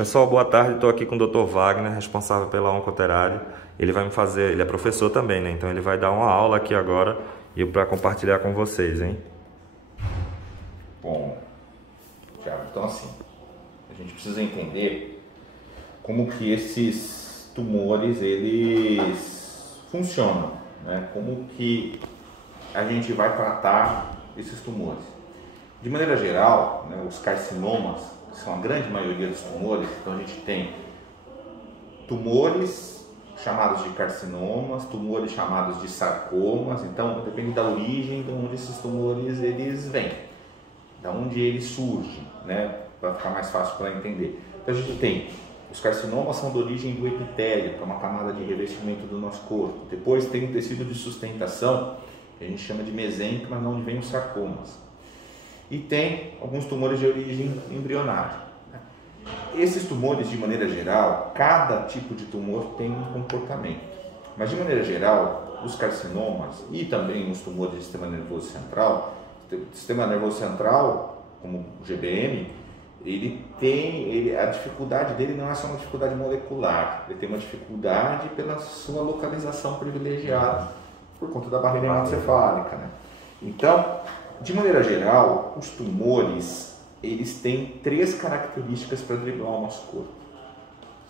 Pessoal, boa tarde. Estou aqui com o Dr. Wagner, responsável pela Oncoterário. Ele vai me fazer, ele é professor também, né? Então ele vai dar uma aula aqui agora e para compartilhar com vocês, hein? Bom, Thiago, então assim, a gente precisa entender como que esses tumores eles funcionam, né? Como que a gente vai tratar esses tumores. De maneira geral, né, os carcinomas, que são a grande maioria dos tumores, então a gente tem tumores chamados de carcinomas, tumores chamados de sarcomas, então depende da origem de onde esses tumores eles vêm, da onde eles surgem, né, para ficar mais fácil para entender. Então a gente tem, os carcinomas são de origem do epitélio, que é uma camada de revestimento do nosso corpo. Depois tem um tecido de sustentação, que a gente chama de mesênquima, onde vem os sarcomas. E tem alguns tumores de origem embrionária. Esses tumores, de maneira geral, cada tipo de tumor tem um comportamento. Mas, de maneira geral, os carcinomas e também os tumores do sistema nervoso central, como o GBM, a dificuldade dele não é só uma dificuldade molecular, ele tem uma dificuldade pela sua localização privilegiada, por conta da barreira hematocefálica, né? Então, de maneira geral, os tumores, eles têm três características para driblar o nosso corpo.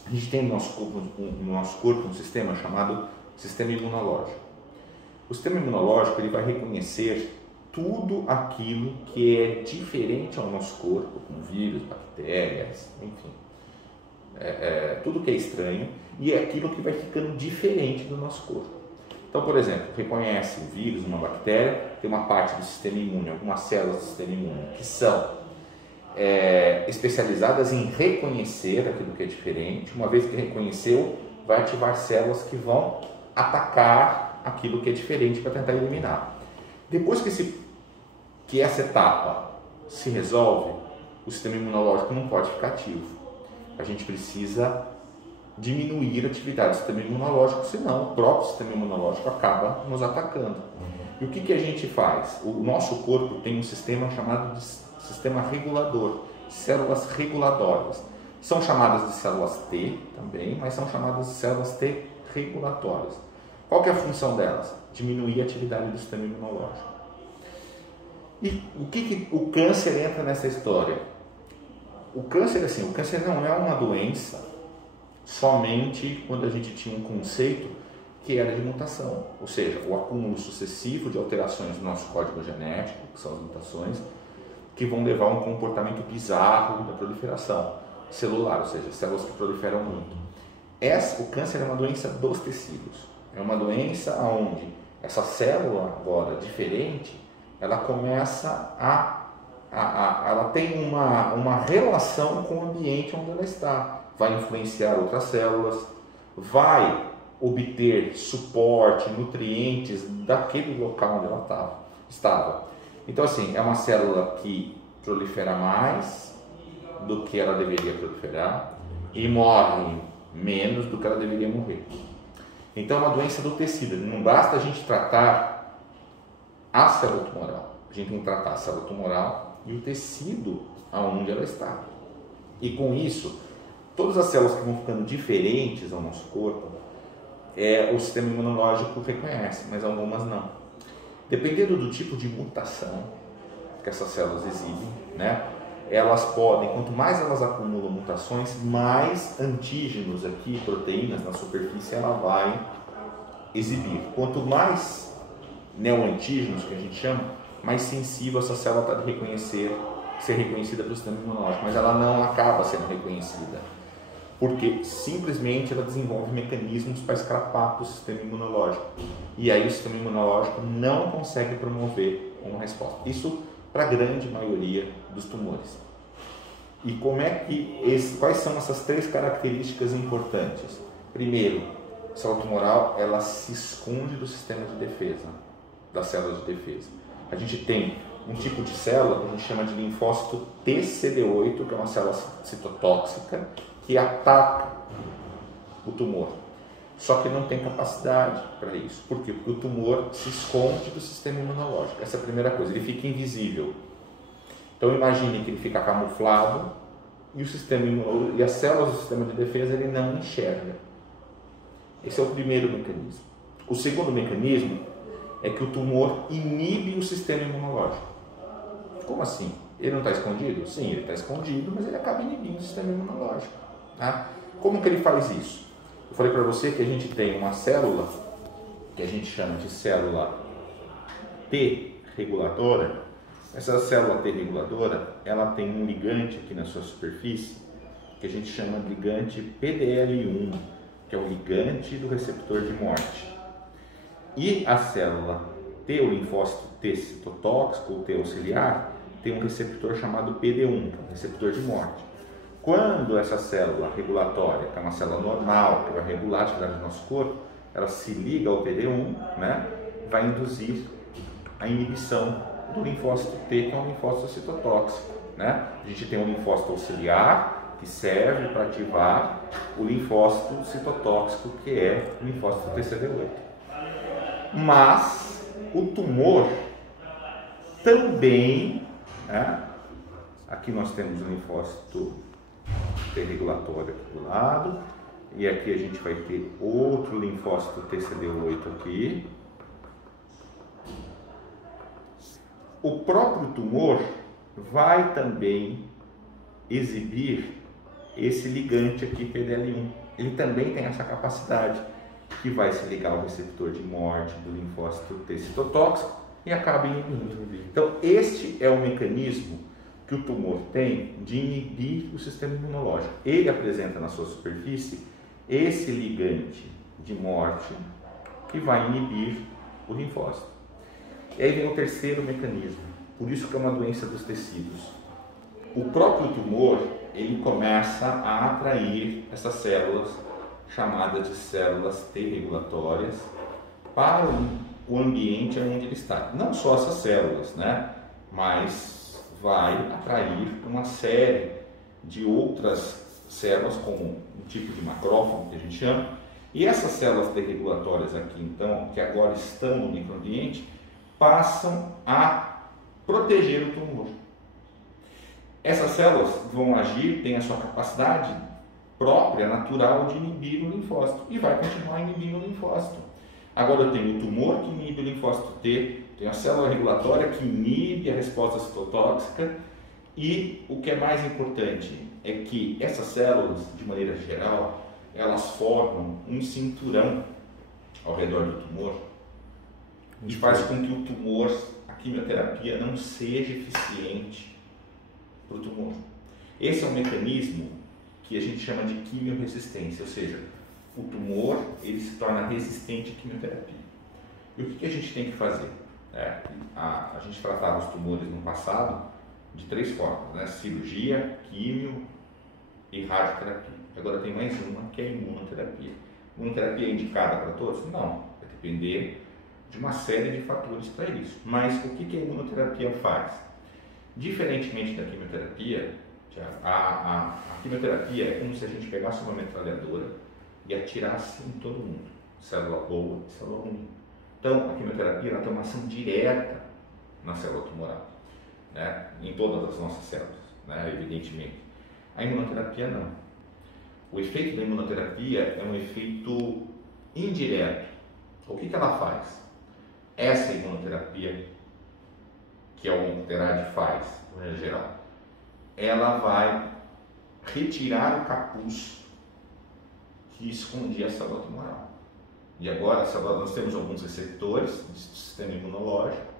A gente tem no nosso corpo um sistema chamado sistema imunológico. O sistema imunológico ele vai reconhecer tudo aquilo que é diferente ao nosso corpo, como vírus, bactérias, enfim, tudo que é estranho, e é aquilo que vai ficando diferente do nosso corpo. Então, por exemplo, reconhece um vírus, uma bactéria, tem uma parte do sistema imune, algumas células do sistema imune, que são especializadas em reconhecer aquilo que é diferente. Uma vez que reconheceu, vai ativar células que vão atacar aquilo que é diferente para tentar eliminar. Depois que essa etapa se resolve, o sistema imunológico não pode ficar ativo. A gente precisa diminuir a atividade do sistema imunológico, senão o próprio sistema imunológico acaba nos atacando. E o que a gente faz? O nosso corpo tem um sistema chamado de sistema regulador, células regulatórias. São chamadas de células T também, mas são chamadas de células T regulatórias. Qual que é a função delas? Diminuir a atividade do sistema imunológico. E o câncer entra nessa história? O câncer não é uma doença somente quando a gente tinha um conceito que era de mutação, ou seja, o acúmulo sucessivo de alterações no nosso código genético, que são as mutações, que vão levar a um comportamento bizarro da proliferação celular, ou seja, células que proliferam muito. O câncer é uma doença dos tecidos, é uma doença onde essa célula agora diferente, ela começa ela tem uma relação com o ambiente onde ela está. Vai influenciar outras células, vai obter suporte, nutrientes daquele local onde ela estava. Então, assim, é uma célula que prolifera mais do que ela deveria proliferar e morre menos do que ela deveria morrer. Então, é uma doença do tecido. Não basta a gente tratar a célula tumoral, a gente tem que tratar a célula tumoral e o tecido aonde ela está. E com isso, todas as células que vão ficando diferentes ao nosso corpo, o sistema imunológico reconhece, mas algumas não. Dependendo do tipo de mutação que essas células exibem, né, elas podem, quanto mais elas acumulam mutações, mais antígenos aqui, proteínas na superfície, ela vai exibir. Quanto mais neoantígenos, que a gente chama, mais sensível essa célula está de ser reconhecida pelo sistema imunológico, mas ela não acaba sendo reconhecida, porque simplesmente ela desenvolve mecanismos para escapar do sistema imunológico. E aí o sistema imunológico não consegue promover uma resposta. Isso para a grande maioria dos tumores. E quais são essas três características importantes? Primeiro, a célula tumoral, ela se esconde do sistema de defesa, das células de defesa. A gente tem um tipo de célula que a gente chama de linfócito TCD8, que é uma célula citotóxica, que ataca o tumor. Só que não tem capacidade para isso. Por quê? Porque o tumor se esconde do sistema imunológico. Essa é a primeira coisa, ele fica invisível. Então imagine que ele fica camuflado e e as células do sistema de defesa ele não enxerga. Esse é o primeiro mecanismo. O segundo mecanismo é que o tumor inibe o sistema imunológico. Como assim? Ele não está escondido? Sim, ele está escondido, mas ele acaba inibindo o sistema imunológico. Tá? Como que ele faz isso? Eu falei para você que a gente tem uma célula que a gente chama de célula T reguladora. Essa célula T reguladora, ela tem um ligante aqui na sua superfície que a gente chama de ligante PDL1, que é o ligante do receptor de morte. E a célula T, o linfócito T citotóxico ou T auxiliar, tem um receptor chamado PD1, que é um receptor de morte. Quando essa célula regulatória, que é uma célula normal, que vai regular a atividade do nosso corpo, ela se liga ao PD1, né, vai induzir a inibição do linfócito T, que é um linfócito citotóxico. Né? A gente tem um linfócito auxiliar, que serve para ativar o linfócito citotóxico, que é o linfócito TCD8. Mas o tumor também, né? Aqui nós temos o linfócito T regulatório aqui do lado, e aqui a gente vai ter outro linfócito TCD8 aqui. O próprio tumor vai também exibir esse ligante aqui, PDL1. Ele também tem essa capacidade, que vai se ligar ao receptor de morte do linfócito T citotóxico e acaba inibindo. Então, este é o mecanismo que o tumor tem de inibir o sistema imunológico. Ele apresenta na sua superfície esse ligante de morte que vai inibir o linfócito. E aí vem o terceiro mecanismo, por isso que é uma doença dos tecidos. O próprio tumor, ele começa a atrair essas células, chamadas de células T regulatórias, para o ambiente onde ele está. Não só essas células, né? Mas vai atrair uma série de outras células, como um tipo de macrófago que a gente chama. E essas células T regulatórias aqui, então, que agora estão no microambiente, passam a proteger o tumor. Essas células vão agir, têm a sua capacidade própria, natural, de inibir o linfócito e vai continuar inibindo o linfócito. Agora eu tenho o tumor que inibe o linfócito T, tenho a célula regulatória que inibe a resposta citotóxica e o que é mais importante é que essas células, de maneira geral, elas formam um cinturão ao redor do tumor e faz com que o tumor, a quimioterapia, não seja eficiente para o tumor. Esse é um mecanismo que a gente chama de quimioresistência, ou seja, o tumor ele se torna resistente à quimioterapia. E o que a gente tem que fazer? A gente tratava os tumores no passado de 3 formas, né? Cirurgia, químio e radioterapia. Agora tem mais uma que é a imunoterapia. Imunoterapia é indicada para todos? Não, vai depender de uma série de fatores para isso. Mas o que a imunoterapia faz? Diferentemente da quimioterapia, a quimioterapia é como se a gente pegasse uma metralhadora e atirasse em todo mundo, célula boa e célula ruim. Então, a quimioterapia ela tem uma ação direta na célula tumoral, né? Em todas as nossas células, né? Evidentemente. A imunoterapia não. O efeito da imunoterapia é um efeito indireto. O que ela faz? Essa imunoterapia que a Oncoterade faz, de maneira geral, ela vai retirar o capuz que escondia a célula tumoral. E agora nós temos alguns receptores do sistema imunológico,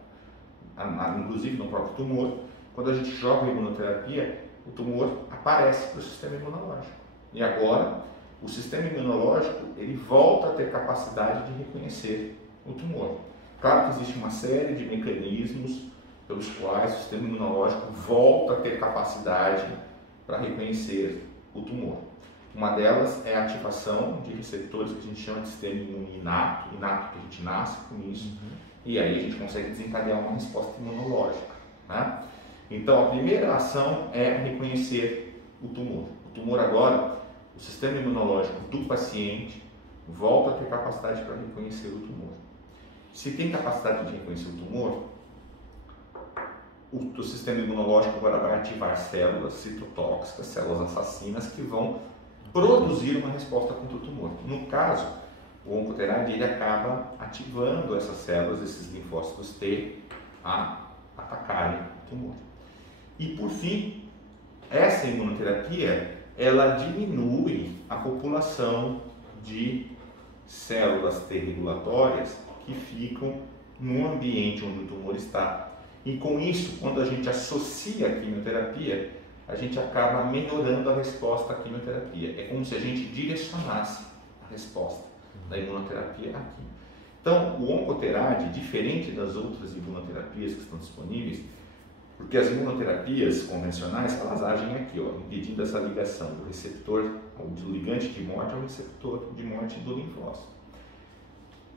inclusive no próprio tumor. Quando a gente joga a imunoterapia, o tumor aparece para o sistema imunológico. E agora o sistema imunológico ele volta a ter capacidade de reconhecer o tumor. Claro que existe uma série de mecanismos pelos quais o sistema imunológico volta a ter capacidade para reconhecer o tumor. Uma delas é a ativação de receptores que a gente chama de sistema imune inato que a gente nasce com isso, e aí a gente consegue desencadear uma resposta imunológica. Né? Então, a primeira ação é reconhecer o tumor. O tumor agora, o sistema imunológico do paciente volta a ter capacidade para reconhecer o tumor. Se tem capacidade de reconhecer o tumor, o sistema imunológico agora vai ativar células citotóxicas, células assassinas, que vão produzir uma resposta contra o tumor. No caso, o Oncoterad ele acaba ativando essas células, esses linfócitos T, a atacarem o tumor. E por fim, essa imunoterapia ela diminui a população de células T regulatórias que ficam no ambiente onde o tumor está. E com isso, quando a gente associa a quimioterapia, a gente acaba melhorando a resposta à quimioterapia. É como se a gente direcionasse a resposta da imunoterapia aqui. Então, o Oncoterad, diferente das outras imunoterapias que estão disponíveis, porque as imunoterapias convencionais, elas agem aqui, ó, impedindo essa ligação do receptor, do ligante de morte ao receptor de morte do linfócito.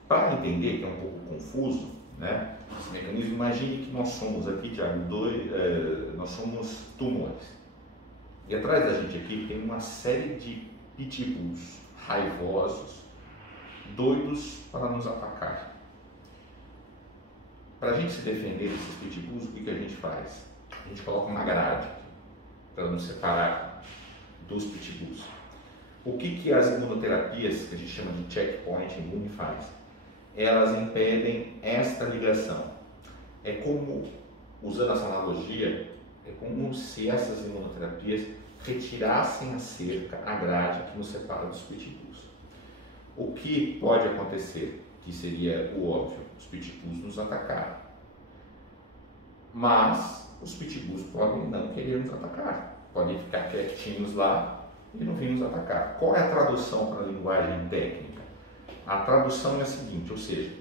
Para entender, que é um pouco confuso, né, esse mecanismo, imagine que nós somos aqui, Thiago, nós somos tumores. E atrás da gente aqui tem uma série de pitbulls raivosos, doidos para nos atacar. Para a gente se defender desses pitbulls, o que a gente faz? A gente coloca uma grade para nos separar dos pitbulls. O que as imunoterapias, que a gente chama de checkpoint imune, faz? Elas impedem esta ligação. É como, usando essa analogia, é como se essas imunoterapias retirassem a cerca, a grade que nos separa dos pitbulls. O que pode acontecer, que seria o óbvio, os pitbulls nos atacarem. Mas os pitbulls podem não querer nos atacar, podem ficar quietinhos lá e não vir nos atacar. Qual é a tradução para a linguagem técnica? A tradução é a seguinte, ou seja,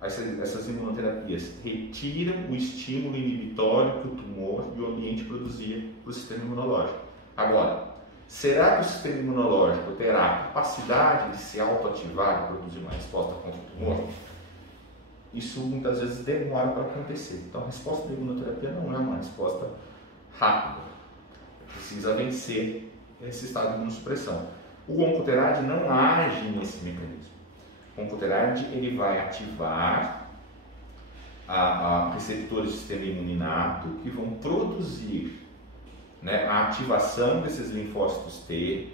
essas imunoterapias retiram o estímulo inibitório que o tumor e o ambiente produzia para o sistema imunológico. Agora, será que o sistema imunológico terá a capacidade de se autoativar e produzir uma resposta contra o tumor? Isso muitas vezes demora para acontecer. Então, a resposta da imunoterapia não é uma resposta rápida. Precisa vencer esse estado de imunossupressão. O Oncoterad não age nesse mecanismo. O Oncoterad ele vai ativar receptores do sistema imune inato que vão produzir, né, a ativação desses linfócitos T,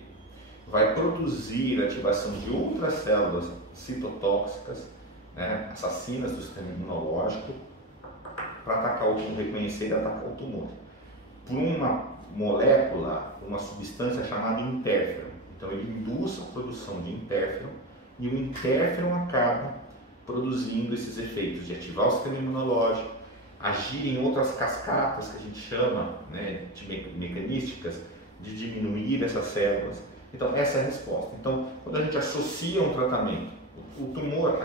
vai produzir a ativação de outras células citotóxicas, né, assassinas do sistema imunológico, para atacar o tumor, reconhecer e atacar o tumor. Por uma molécula, uma substância chamada interferon. Então ele induz a produção de interferon e o interferon acaba produzindo esses efeitos de ativar o sistema imunológico, agir em outras cascatas que a gente chama, né, de mecanísticas, de diminuir essas células. Então essa é a resposta. Então quando a gente associa um tratamento, o tumor,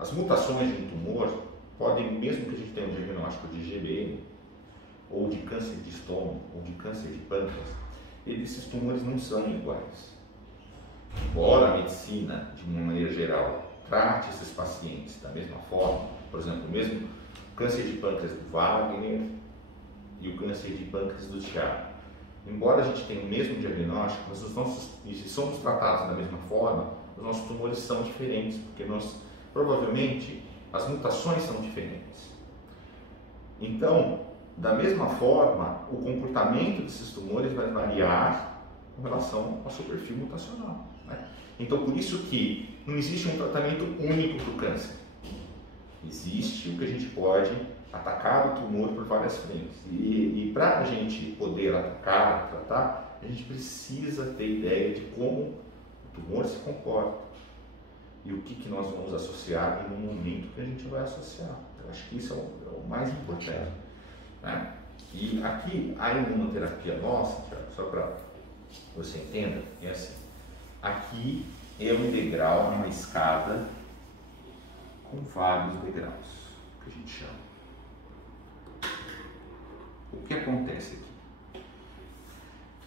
as mutações de um tumor podem, mesmo que a gente tenha um diagnóstico de GBM, ou de câncer de estômago, ou de câncer de pâncreas, esses tumores não são iguais. Embora a medicina, de uma maneira geral, trate esses pacientes da mesma forma, por exemplo, o mesmo câncer de pâncreas do Wagner e o câncer de pâncreas do Thiago. Embora a gente tenha o mesmo diagnóstico, mas se somos tratados da mesma forma, os nossos tumores são diferentes, porque provavelmente as mutações são diferentes. Então, da mesma forma, o comportamento desses tumores vai variar com relação ao seu perfil mutacional, né? Então, por isso que não existe um tratamento único para o câncer. Existe o que a gente pode atacar o tumor por várias frentes. E para a gente poder atacar, tratar, a gente precisa ter ideia de como o tumor se comporta e o que nós vamos associar e no momento que a gente vai associar. Eu acho que isso é o mais importante, né? E aqui a imunoterapia nossa, só para você entenda, é assim: aqui é um degrau, uma escada com vários degraus, que a gente chama. O que acontece aqui?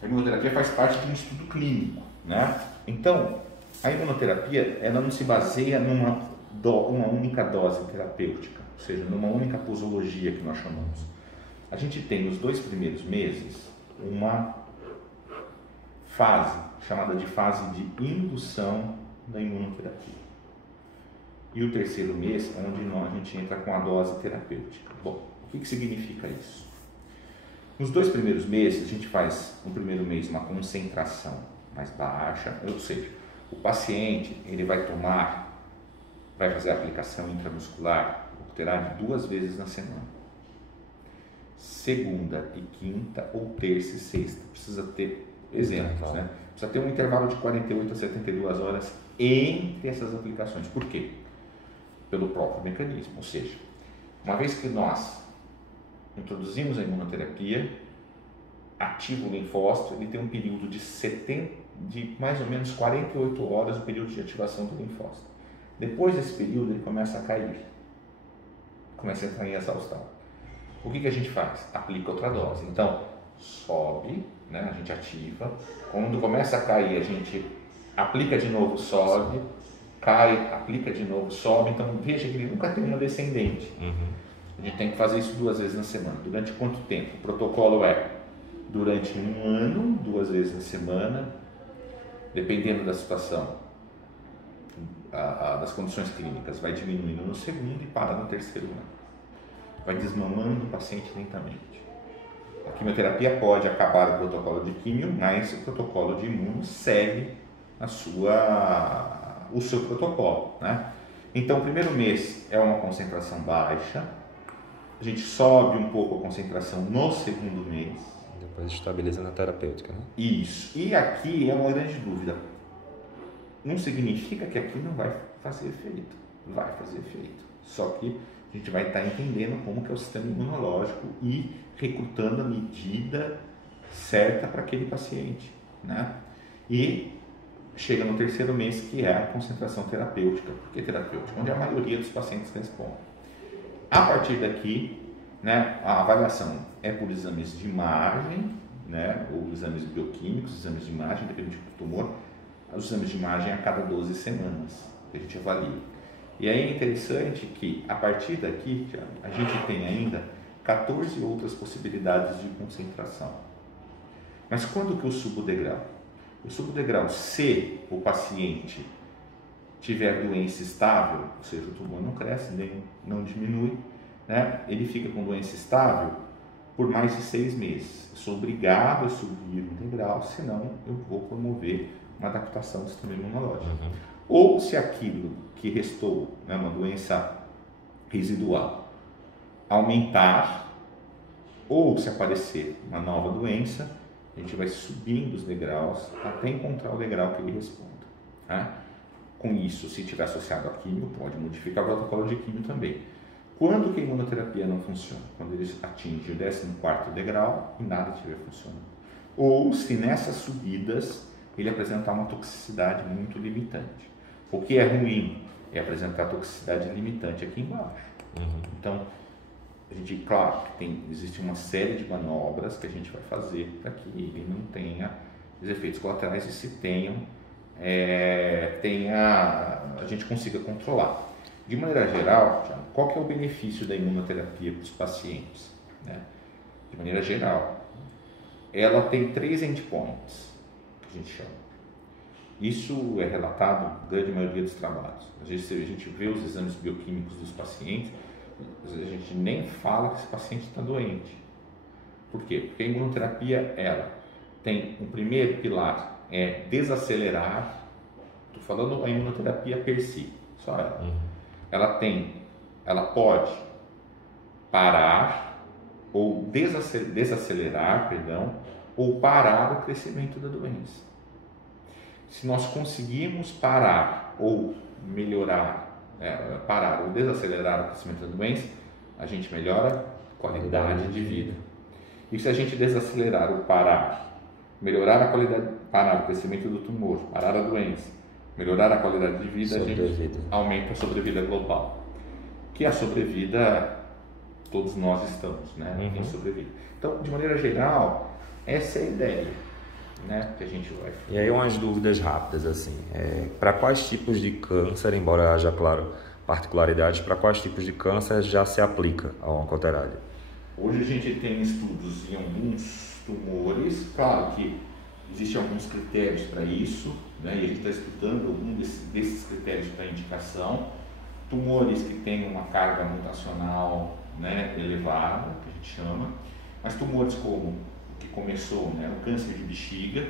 A imunoterapia faz parte de um estudo clínico, né? Então, a imunoterapia ela não se baseia numa única dose terapêutica, ou seja, numa única posologia que nós chamamos. A gente tem nos 2 primeiros meses uma fase chamada de fase de indução da imunoterapia. E o terceiro mês é onde a gente entra com a dose terapêutica. Bom, o que significa isso? Nos 2 primeiros meses, a gente faz no primeiro mês uma concentração mais baixa, ou seja, o paciente ele vai fazer a aplicação intramuscular Octerade 2 vezes na semana. Segunda e quinta, ou terça e sexta. Precisa ter exemplos, né? Precisa ter um intervalo de 48 a 72 horas entre essas aplicações. Por quê? Pelo próprio mecanismo, ou seja, uma vez que nós introduzimos a imunoterapia, ativa o linfócito, ele tem um período de mais ou menos 48 horas o período de ativação do linfócito. Depois desse período ele começa a cair, começa a entrar em exaustão. O que a gente faz? Aplica outra dose. Então, sobe, né? A gente ativa, quando começa a cair a gente aplica de novo, sobe, cai, aplica de novo, sobe. Então veja que ele nunca tem uma descendente. A gente tem que fazer isso 2 vezes na semana. Durante quanto tempo? O protocolo é durante 1 ano, 2 vezes na semana, dependendo da situação, das condições clínicas, vai diminuindo no segundo e para no terceiro ano. Vai desmamando o paciente lentamente. A quimioterapia pode acabar o protocolo de químio, mas o protocolo de imuno segue o seu protocolo, né? Então, o primeiro mês é uma concentração baixa, a gente sobe um pouco a concentração no segundo mês. Depois estabiliza na terapêutica, né? Isso. E aqui é uma grande dúvida. Não significa que aqui não vai fazer efeito. Vai fazer efeito. Só que a gente vai estar entendendo como que é o sistema imunológico e recrutando a medida certa para aquele paciente, né? E chega no terceiro mês, que é a concentração terapêutica. Por que terapêutica? Onde a maioria dos pacientes responde. A partir daqui, né, a avaliação é por exames de imagem, né, ou exames bioquímicos, exames de imagem, dependendo do tumor. Os exames de imagem a cada 12 semanas que a gente avalia. E aí é interessante que, a partir daqui, a gente tem ainda 14 outras possibilidades de concentração. Mas quando que eu subo o degrau? Eu subo o degrau se o paciente tiver doença estável, ou seja, o tumor não cresce, nem não diminui, né? Ele fica com doença estável por mais de 6 meses. Eu sou obrigado a subir um degrau, senão eu vou promover uma adaptação do sistema imunológico. Ou se aquilo que restou, né, uma doença residual, aumentar, ou se aparecer uma nova doença, a gente vai subindo os degraus até encontrar o degrau que ele responda, né? Com isso, se estiver associado a químio, pode modificar o protocolo de químio também. Quando que a imunoterapia não funciona? Quando ele atinge o 14º degrau e nada estiver funcionando. Ou se nessas subidas ele apresentar uma toxicidade muito limitante. O que é ruim é apresentar toxicidade limitante aqui embaixo. Então, a gente, claro, existe uma série de manobras que a gente vai fazer para que ele não tenha os efeitos colaterais e se a gente consiga controlar. De maneira geral, qual que é o benefício da imunoterapia para os pacientes, né? De maneira geral, ela tem 3 endpoints, que a gente chama. Isso é relatado na grande maioria dos trabalhos. Às vezes a gente vê os exames bioquímicos dos pacientes, a gente nem fala que esse paciente está doente. Por quê? Porque a imunoterapia, ela tem um primeiro pilar, é desacelerar. Estou falando a imunoterapia per si, só ela. Ela pode parar ou desacelerar, ou parar o crescimento da doença. Se nós conseguirmos parar ou melhorar, parar ou desacelerar o crescimento da doença, a gente melhora a qualidade de vida. E se a gente desacelerar ou parar, melhorar a qualidade, parar o crescimento do tumor, parar a doença, melhorar a qualidade de vida, a gente aumenta a sobrevida global. Que a sobrevida, todos nós estamos, né? Em sobrevida. Então, de maneira geral, essa é a ideia, né, que a gente vai. E aí umas dúvidas rápidas, assim, para quais tipos de câncer, embora haja, claro, particularidades, para quais tipos de câncer já se aplica a oncoterapia? Hoje a gente tem estudos em alguns tumores, claro que existem alguns critérios para isso, né, e a gente está estudando algum desses critérios para indicação. tumores que têm uma carga mutacional, né, elevada, que a gente chama, mas tumores como o que começou, né, o câncer de bexiga,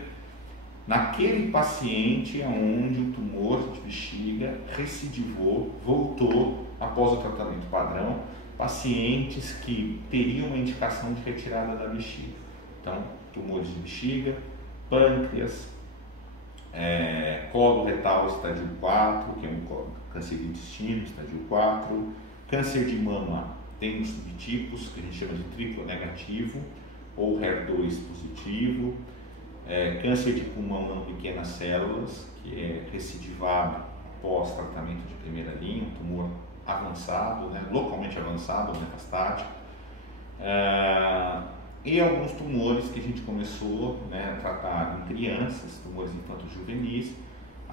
naquele paciente onde o tumor de bexiga recidivou, voltou após o tratamento padrão, pacientes que teriam uma indicação de retirada da bexiga. Então, tumores de bexiga, pâncreas, colo retal estádio 4, que é um câncer de intestino, estádio 4, câncer de mama, tem os subtipos que a gente chama de triplo negativo ou HER2 positivo, câncer de pulmão não pequenas células, que é recidivado após tratamento de primeira linha, um tumor avançado, né, localmente avançado, metastático, e alguns tumores que a gente começou, né, a tratar em crianças, tumores infanto-juvenis,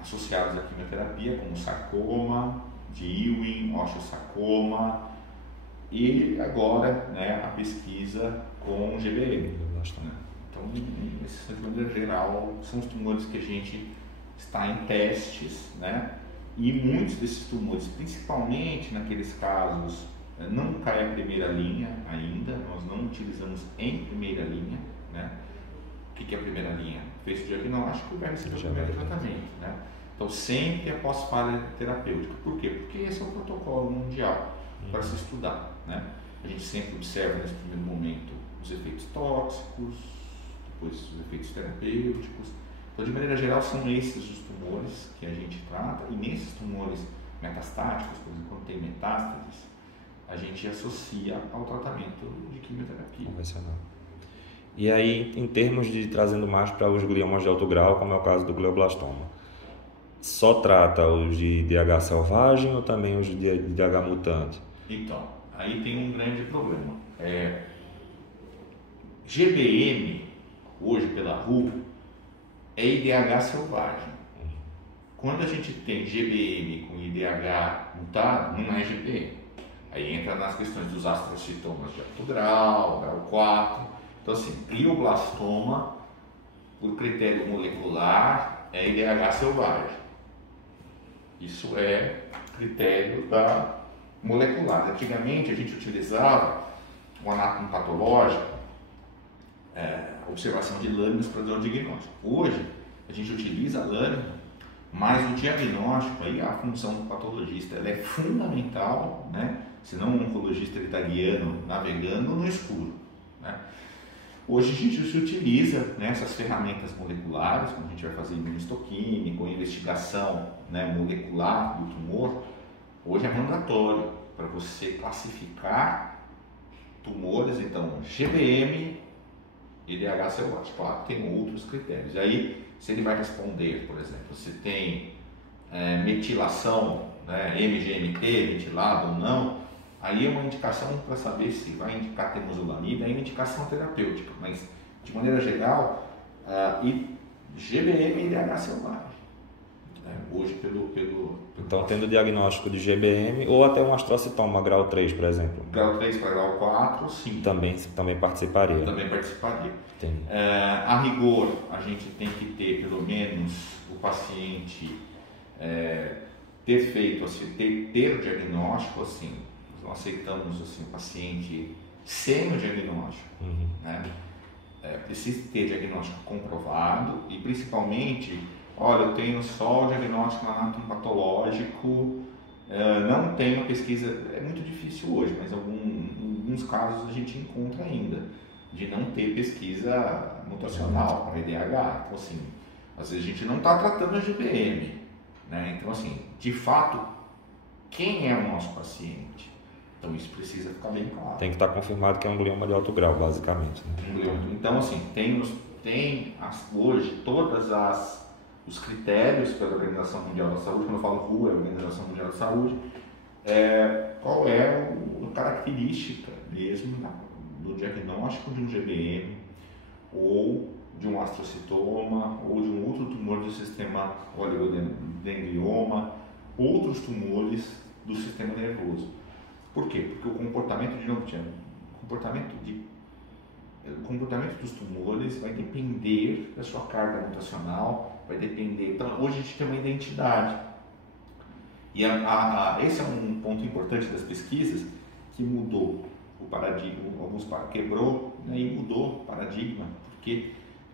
associados à quimioterapia, como sarcoma de Ewing, osteosarcoma, e agora, né, a pesquisa com GBM. Né? Então, de maneira geral, são os tumores que a gente está em testes, né? E muitos desses tumores, principalmente naqueles casos, não cai a primeira linha ainda, nós não utilizamos em primeira linha, né? O que é a primeira linha? Fez o diagnóstico e vai receber o primeiro tratamento, né? Então, sempre após falha terapêutica. Por quê? Porque esse é o protocolo mundial para se estudar, né? A gente sempre observa nesse primeiro momento os efeitos tóxicos, depois os efeitos terapêuticos. Então, de maneira geral, são esses os tumores que a gente trata, e nesses tumores metastáticos, por exemplo, quando tem metástases, a gente associa ao tratamento de quimioterapia. Convencional. E aí, em termos de trazendo mais para os gliomas de alto grau, como é o caso do glioblastoma, só trata os de DH selvagem ou também os de DH mutante? Então, aí tem um grande problema. GBM, hoje pela RU, é IDH selvagem. Quando a gente tem GBM com IDH mutado, não é GBM. Aí entra nas questões dos astrocitomas de alto grau, grau 4. Então, assim, glioblastoma, por critério molecular, é IDH selvagem. Isso é critério da molecular. Antigamente a gente utilizava o anátomo patológico, observação de lâminas para dar o diagnóstico. Hoje a gente utiliza a lâmina, mas o diagnóstico, aí a função do patologista, ela é fundamental, né? Senão o oncologista ele está guiando, navegando no escuro, né? Hoje a gente se utiliza, né, essas ferramentas moleculares, quando a gente vai fazer imunistoquímica ou investigação, né, molecular do tumor. Hoje é mandatório para você classificar tumores, então GBM e DH selvagem. Claro, tem outros critérios. E aí, se ele vai responder, por exemplo, se tem metilação, né, MGMT, metilado ou não, aí é uma indicação para saber se vai indicar temozolomida, é uma indicação terapêutica, mas de maneira geral, GBM e DH selvagem. Hoje pelo Então, tendo diagnóstico de GBM ou até um astrocitoma grau 3, por exemplo. Grau 3 para grau 4, sim. Também participaria. Também participaria. Entendi. A rigor, a gente tem que ter pelo menos o paciente ter feito, assim, ter o diagnóstico, assim, nós aceitamos assim, o paciente sem o diagnóstico, né? Precisa ter diagnóstico comprovado e principalmente, olha, eu tenho só o diagnóstico no anátomo patológico, não tenho pesquisa, é muito difícil hoje, mas em alguns casos a gente encontra ainda, de não ter pesquisa mutacional para IDH. Então, assim, às vezes a gente não está tratando a GBM, né? Então, assim, de fato, quem é o nosso paciente? Então, isso precisa ficar bem claro. Tem que estar confirmado que é um glioma de alto grau, basicamente, né? Então, assim, tem hoje todas os critérios pela Organização Mundial da Saúde. Quando eu falo RU, é a Organização Mundial da Saúde, qual é a característica mesmo do diagnóstico de um GBM ou de um astrocitoma ou de um outro tumor do sistema oligodendrioma, outros tumores do sistema nervoso. Por quê? Porque o comportamento dos tumores vai depender da sua carga mutacional, vai depender. Então, hoje a gente tem uma identidade. E esse é um ponto importante das pesquisas, que mudou o paradigma, quebrou, né, e mudou o paradigma, porque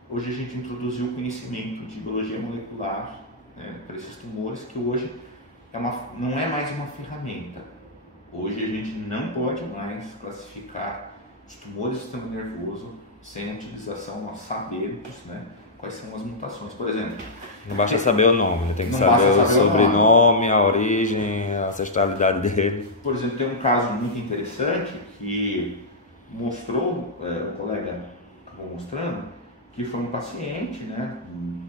hoje a gente introduziu o conhecimento de biologia molecular, né, para esses tumores, que hoje não é mais uma ferramenta. Hoje a gente não pode mais classificar os tumores do sistema nervoso sem a utilização, nós sabermos, né, quais são as mutações. Por exemplo, não basta saber o nome, né? Tem que saber o sobrenome, a origem, a ancestralidade dele. Por exemplo, tem um caso muito interessante que mostrou, um colega acabou mostrando, que foi um paciente, né,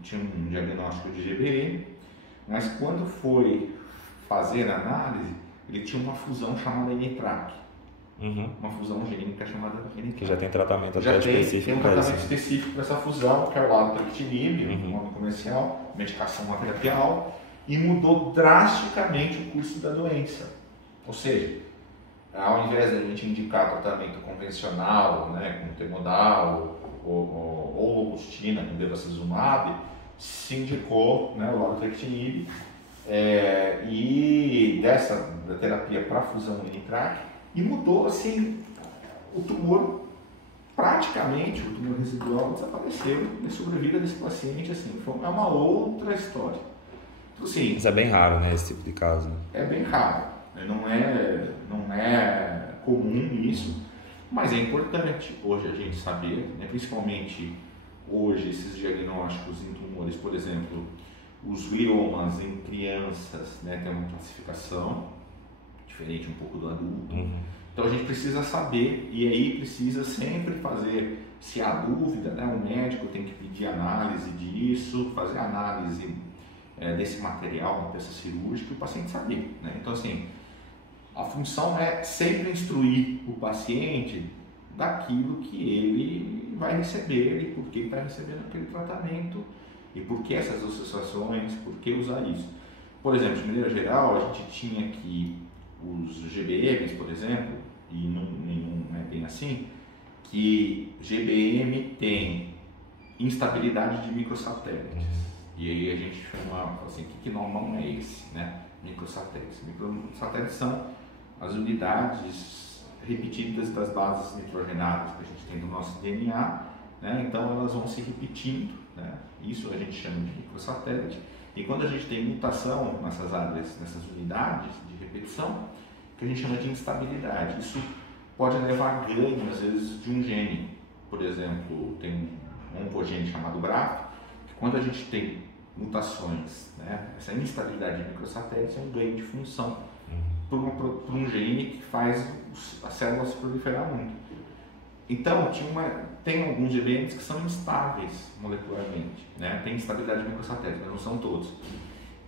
tinha um diagnóstico de GBM, mas quando foi fazer a análise, ele tinha uma fusão chamada NTRK. Uma fusão gênica chamada NTRK. Que já tem tratamento até específico. Tem um tratamento específico para essa fusão, que é o ladotrectinib, um nome comercial, medicação material, e mudou drasticamente o curso da doença. Ou seja, ao invés de a gente indicar tratamento convencional, né, com temodal ou lobustina, com bevacizumab, se indicou, né, o ladotrectinib, e da terapia para fusão NTRK, e mudou assim o tumor, praticamente o tumor residual desapareceu e a sobrevida desse paciente assim, é uma outra história. Então, assim, isso é bem raro, né, esse tipo de caso. É bem raro, não é comum isso, mas é importante hoje a gente saber, né, principalmente hoje esses diagnósticos em tumores, por exemplo, os gliomas em crianças, né, tem uma classificação diferente um pouco do adulto. Então a gente precisa saber, e aí precisa sempre fazer, se há dúvida, né, o médico tem que pedir análise disso, fazer análise desse material na peça cirúrgica e o paciente saber, né? Então assim, a função é sempre instruir o paciente daquilo que ele vai receber e por que está recebendo aquele tratamento e por que essas associações, por que usar isso. Por exemplo, de maneira geral, a gente tinha que os GBMs, por exemplo, e nenhum é bem assim, que GBM tem instabilidade de microsatélites. E aí a gente chama assim, que nome é esse, né? Microsatélites. Microsatélites são as unidades repetidas das bases nitrogenadas que a gente tem no nosso DNA, né? Então elas vão se repetindo, né? Isso a gente chama de microsatélite. E quando a gente tem mutação nessas áreas, nessas unidades de repetição, que a gente chama de instabilidade. Isso pode levar a ganho, às vezes, de um gene. Por exemplo, tem um oncogene chamado BRAF, que quando a gente tem mutações, né, essa instabilidade de microsatélites é um ganho de função por um gene que faz as células se proliferar muito. Então, tem alguns GBMs que são instáveis molecularmente, né? Tem instabilidade de microsatélites, mas não são todos.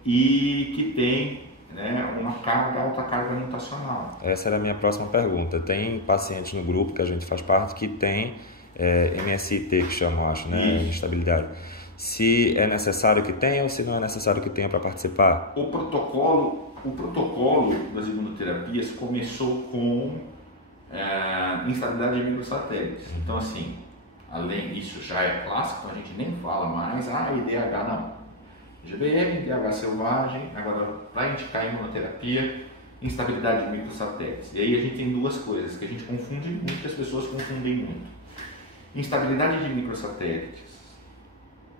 E que tem, né, uma alta carga mutacional. Essa era a minha próxima pergunta. Tem pacientes no grupo que a gente faz parte que tem MSIT, que chamam, acho, né? Instabilidade. Se é necessário que tenha ou se não é necessário que tenha para participar? O protocolo das imunoterapias começou com instabilidade de microsatélites. Então, assim, além disso já é clássico, então a gente nem fala mais, IDH não. GBM, IDH selvagem, agora para indicar imunoterapia, instabilidade de microsatélites. E aí a gente tem duas coisas que a gente confunde muito, que as pessoas confundem muito. Instabilidade de microsatélites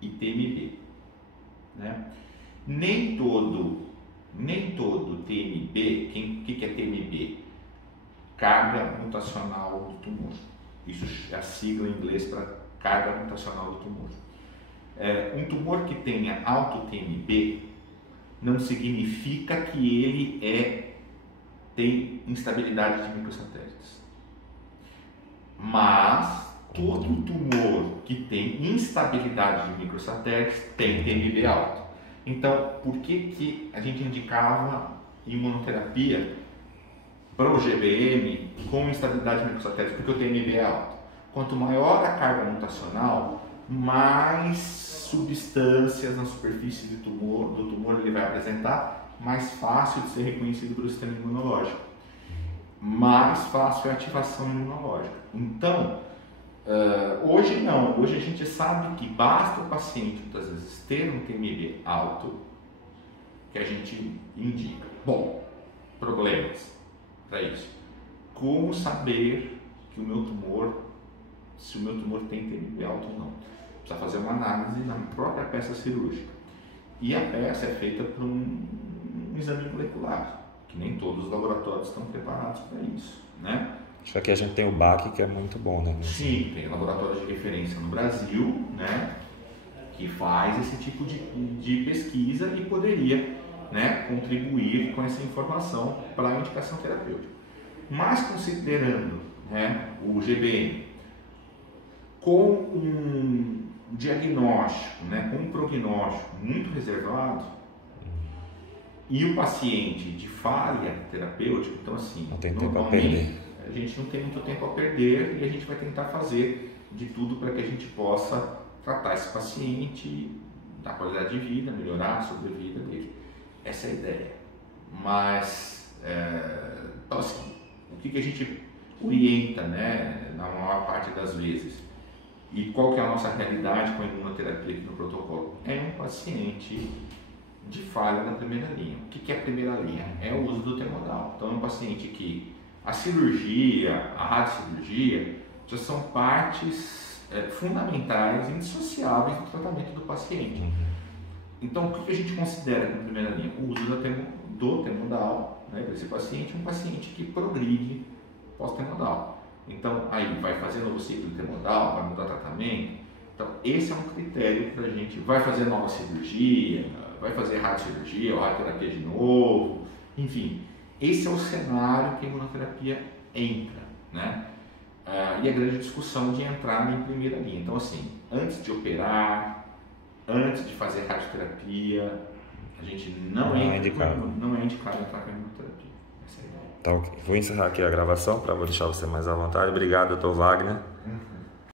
e TMB, né? Nem todo TMB, o que é TMB? Carga mutacional do tumor. Isso é a sigla em inglês para carga mutacional do tumor. Um tumor que tenha alto TMB não significa que ele tem instabilidade de microsatélites. Mas todo tumor que tem instabilidade de microsatélites tem TMB alto. Então, por que a gente indicava imunoterapia para o GBM com instabilidade de microsatélites? Porque o TMB é alto. Quanto maior a carga mutacional, mais substâncias na superfície do tumor ele vai apresentar, mais fácil de ser reconhecido pelo sistema imunológico, mais fácil é a ativação imunológica. Então, hoje não, hoje a gente sabe que basta o paciente muitas vezes ter um TMB alto, que a gente indica. Bom, problemas para isso. Como saber que o meu tumor, se o meu tumor tem TMB alto ou não? Precisa fazer uma análise na própria peça cirúrgica. E a peça é feita por um exame molecular, que nem todos os laboratórios estão preparados para isso, né? Só que a gente tem o BAC, que é muito bom, né? Sim, tem laboratórios de referência no Brasil, né, que faz esse tipo de pesquisa e poderia, né, contribuir com essa informação para a indicação terapêutica. Mas considerando, né, o GBM com um diagnóstico, né, com um prognóstico muito reservado e o paciente de falha terapêutica, então assim, não tem tempo a perder. A gente não tem muito tempo a perder e a gente vai tentar fazer de tudo para que a gente possa tratar esse paciente, dar qualidade de vida, melhorar a sobrevida dele. Essa é a ideia. Mas, então assim, o que a gente orienta, né, na maior parte das vezes, e qual que é a nossa realidade com a imunoterapia aqui no protocolo? É um paciente de falha na primeira linha. O que é a primeira linha? É o uso do temodal. Então é um paciente que a cirurgia, a radiocirurgia, já são partes fundamentais, indissociáveis do tratamento do paciente. Então, o que a gente considera como primeira linha? O uso do temodal, né, para esse paciente, um paciente que progride pós-temodal. Então, aí vai fazer novo ciclo de temodal, vai mudar tratamento. Então, esse é um critério para a gente. Vai fazer nova cirurgia, vai fazer radiocirurgia ou radioterapia de novo, enfim. Esse é o cenário que a imunoterapia entra, né? E a grande discussão de entrar em primeira linha. Então, assim, antes de operar, antes de fazer radioterapia, a gente não é indicado entrar com a imunoterapia. Essa é a ideia. Tá, ok. Vou encerrar aqui a gravação para deixar você mais à vontade. Obrigado, Dr. Wagner.